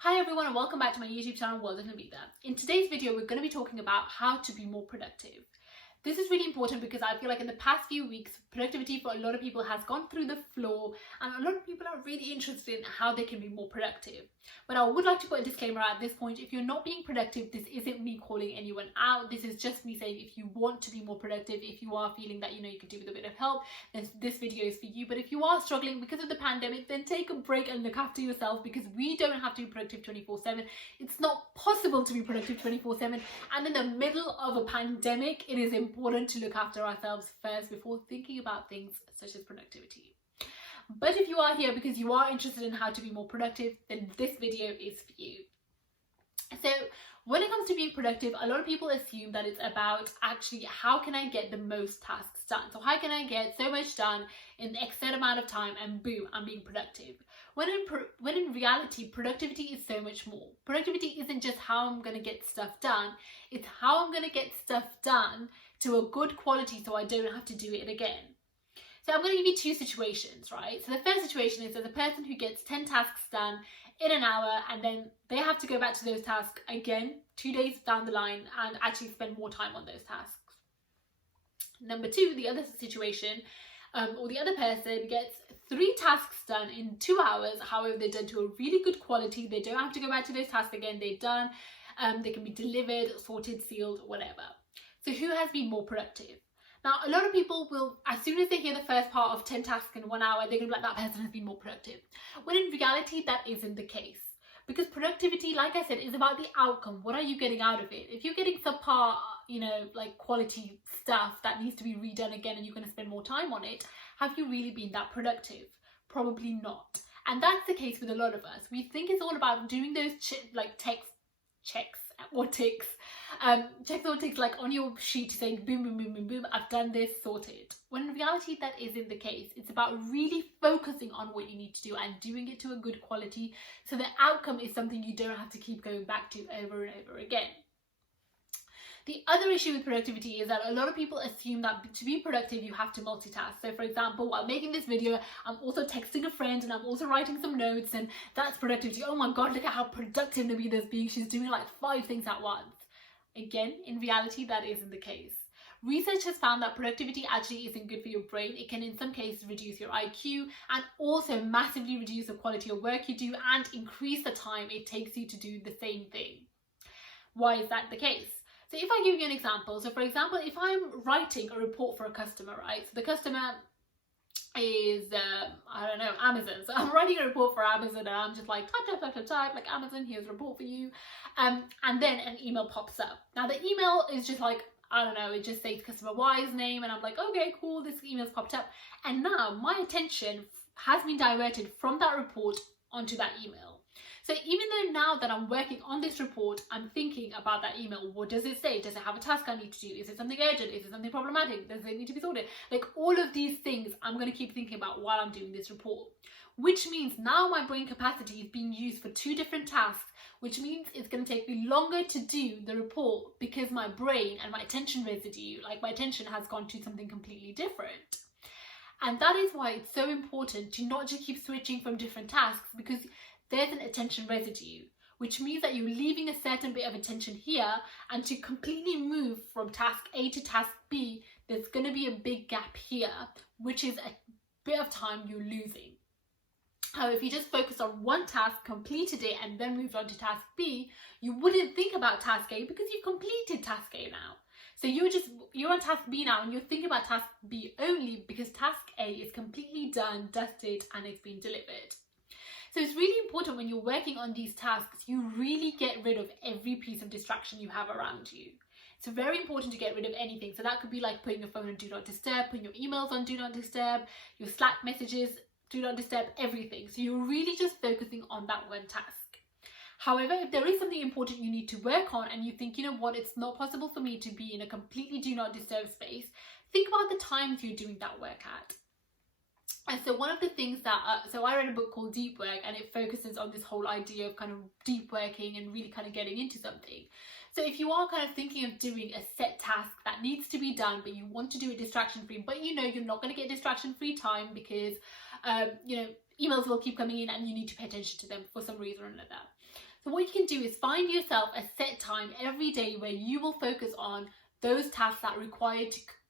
Hi everyone and welcome back to my YouTube channel World of Nabeeda. In today's video we're going to be talking about how to be more productive. This is really important because I feel like in the past few weeks productivity for a lot of people has gone through the floor and a lot of people are really interested in how they can be more productive. But I would like to put a disclaimer at this point: if you're not being productive, this isn't me calling anyone out. This is just me saying if you want to be more productive, if you are feeling that you could do with a bit of help, then this video is for you. But if you are struggling because of the pandemic, then take a break and look after yourself, because we don't have to be productive 24/7. It's not possible to be productive 24/7, and in the middle of a pandemic it is important to look after ourselves first before thinking about things such as productivity. But if you are here because you are interested in how to be more productive, then this video is for you. So when it comes to being productive, a lot of people assume that it's about actually how can I get the most tasks done. So how can I get so much done in X set amount of time and boom, I'm being productive. When in reality, productivity is so much more. Productivity isn't just how I'm going to get stuff done, it's how I'm going to get stuff done to a good quality so I don't have to do it again. So I'm going to give you two situations, right? So the first situation is there's a person who gets 10 tasks done in an hour and then they have to go back to those tasks again 2 days down the line and actually spend more time on those tasks. Number two, the other situation, or the other person gets 3 tasks done in 2 hours. However, they're done to a really good quality. They don't have to go back to those tasks again. They're done. They can be delivered, sorted, sealed, whatever. So who has been more productive? Now, a lot of people will, as soon as they hear the first part of 10 tasks in 1 hour, they're going to be like, that person has been more productive. When in reality, that isn't the case. Because productivity, like I said, is about the outcome. What are you getting out of it? If you're getting subpar, like quality stuff that needs to be redone again and you're going to spend more time on it, have you really been that productive? Probably not. And that's the case with a lot of us. We think it's all about doing those checks or ticks like on your sheet saying boom, boom, boom, boom, boom, I've done this, sorted. When in reality that isn't the case. It's about really focusing on what you need to do and doing it to a good quality so the outcome is something you don't have to keep going back to over and over again. The other issue with productivity is that a lot of people assume that to be productive you have to multitask. So for example, while making this video, I'm also texting a friend and I'm also writing some notes, and that's productivity. Oh my god, look at how productive Nabeeda's being. She's doing like 5 things at once. Again, in reality, that isn't the case. Research has found that productivity actually isn't good for your brain. It can in some cases reduce your IQ and also massively reduce the quality of work you do and increase the time it takes you to do the same thing. Why is that the case? So if I give you an example, so for example, if I'm writing a report for a customer, right? So the customer is, Amazon. So I'm writing a report for Amazon and I'm just like type, like Amazon, here's a report for you. And then an email pops up. Now the email is just like, it just says customer Y's name and I'm like, okay, cool, this email's popped up. And now my attention has been diverted from that report onto that email. So even though now that I'm working on this report, I'm thinking about that email. What does it say? Does it have a task I need to do? Is it something urgent? Is it something problematic? Does it need to be sorted? Like all of these things I'm going to keep thinking about while I'm doing this report. Which means now my brain capacity is being used for 2 different tasks, which means it's going to take me longer to do the report because my brain and my attention residue, like my attention has gone to something completely different. And that is why it's so important to not just keep switching from different tasks, because there's an attention residue, which means that you're leaving a certain bit of attention here, and to completely move from task A to task B, there's going to be a big gap here, which is a bit of time you're losing. However, if you just focus on one task, completed it, and then moved on to task B, you wouldn't think about task A because you've completed task A now. So you're on task B now and you're thinking about task B only because task A is completely done, dusted, and it's been delivered. So it's really important when you're working on these tasks, you really get rid of every piece of distraction you have around you. It's very important to get rid of anything. So that could be like putting your phone on Do Not Disturb, putting your emails on Do Not Disturb, your Slack messages, Do Not Disturb, everything. So you're really just focusing on that one task. However, if there is something important you need to work on and you think, you know what, it's not possible for me to be in a completely Do Not Disturb space, think about the times you're doing that work at. And so one of the things that, so I read a book called Deep Work, and it focuses on this whole idea of kind of deep working and really kind of getting into something. So if you are kind of thinking of doing a set task that needs to be done, but you want to do it distraction free, but you're not going to get distraction free time because, emails will keep coming in and you need to pay attention to them for some reason or another. So what you can do is find yourself a set time every day where you will focus on those tasks that require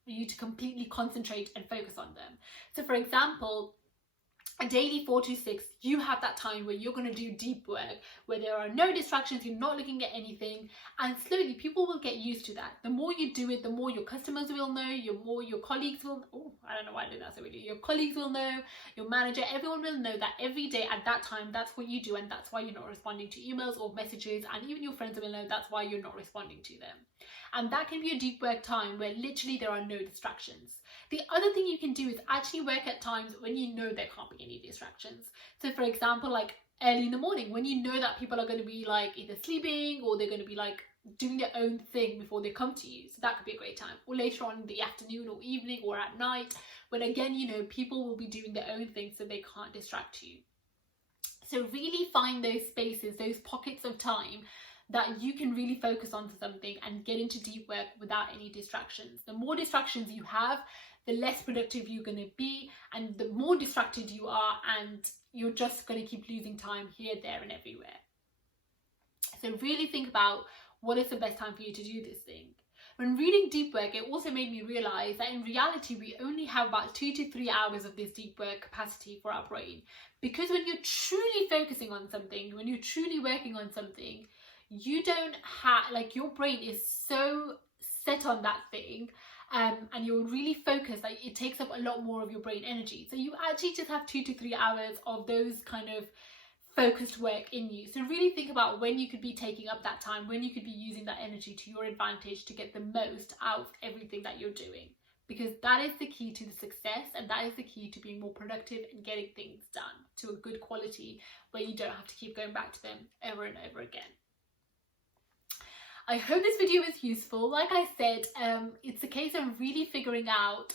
you to completely concentrate and focus on them. So for example, a daily 4 to 6, you have that time where you're going to do deep work, where there are no distractions, you're not looking at anything, and slowly people will get used to that. The more you do it, the more your customers will know, your colleagues will, I don't know why I did that so really, your colleagues will know, your manager, everyone will know that every day at that time, that's what you do, and that's why you're not responding to emails or messages, and even your friends will know that's why you're not responding to them. And that can be a deep work time where literally there are no distractions. The other thing you can do is actually work at times when you know there can't be any distractions. So for example, like early in the morning, when you know that people are going to be like either sleeping or they're going to be like doing their own thing before they come to you. So that could be a great time. Or later on in the afternoon or evening or at night, when again, you know, people will be doing their own thing so they can't distract you. So really find those spaces, those pockets of time that you can really focus on something and get into deep work without any distractions. The more distractions you have, the less productive you're going to be, and the more distracted you are, and you're just going to keep losing time here, there and everywhere. So really think about what is the best time for you to do this thing. When reading deep work, it also made me realize that in reality we only have about 2 to 3 hours of this deep work capacity for our brain. Because when you're truly focusing on something, when you're truly working on something, you don't have, like, your brain is so set on that thing, and you're really focused, like it takes up a lot more of your brain energy. So you actually just have 2 to 3 hours of those kind of focused work in you. So really think about when you could be taking up that time, when you could be using that energy to your advantage to get the most out of everything that you're doing. Because that is the key to the success, and that is the key to being more productive and getting things done to a good quality where you don't have to keep going back to them over and over again. I hope this video was useful. Like I said, it's a case of really figuring out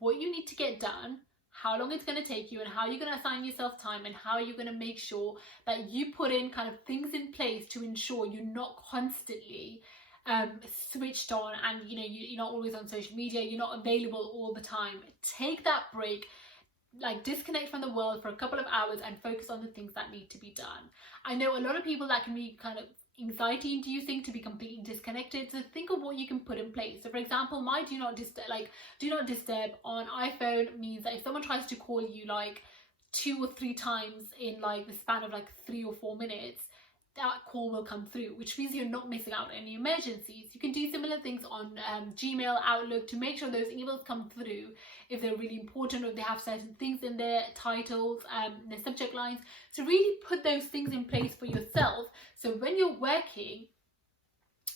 what you need to get done, how long it's going to take you, and how you're going to assign yourself time, and how you're going to make sure that you put in kind of things in place to ensure you're not constantly switched on, and you know, you're not always on social media, you're not available all the time. Take that break, like disconnect from the world for a couple of hours and focus on the things that need to be done. I know a lot of people that can be kind of anxiety inducing to be completely disconnected, so think of what you can put in place. So for example, my do not disturb on iPhone means that if someone tries to call you like 2 or 3 times in like the span of like 3 or 4 minutes, that call will come through, which means you're not missing out on any emergencies. You can do similar things on Gmail, Outlook, to make sure those emails come through if they're really important, or if they have certain things in their titles, their subject lines. So really put those things in place for yourself, so when you're working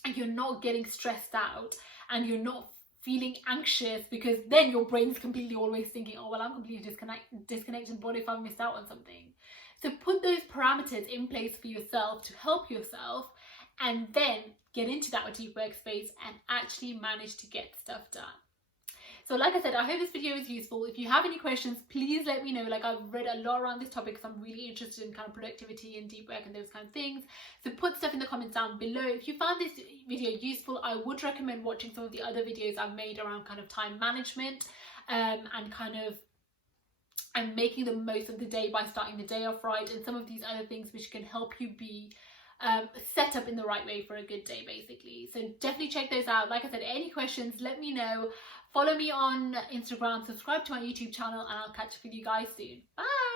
and you're not getting stressed out and you're not feeling anxious, because then your brain's completely always thinking, oh well, I'm completely disconnected, what if I missed out on something? So put those parameters in place for yourself to help yourself, and then get into that deep workspace and actually manage to get stuff done. So like I said, I hope this video is useful. If you have any questions, please let me know. Like, I've read a lot around this topic because I'm really interested in kind of productivity and deep work and those kind of things. So put stuff in the comments down below. If you found this video useful, I would recommend watching some of the other videos I've made around kind of time management, and making the most of the day by starting the day off right, and some of these other things which can help you be set up in the right way for a good day, basically. So definitely check those out. Like I said, any questions, let me know. Follow me on Instagram, subscribe to my YouTube channel, and I'll catch up with you guys soon. Bye!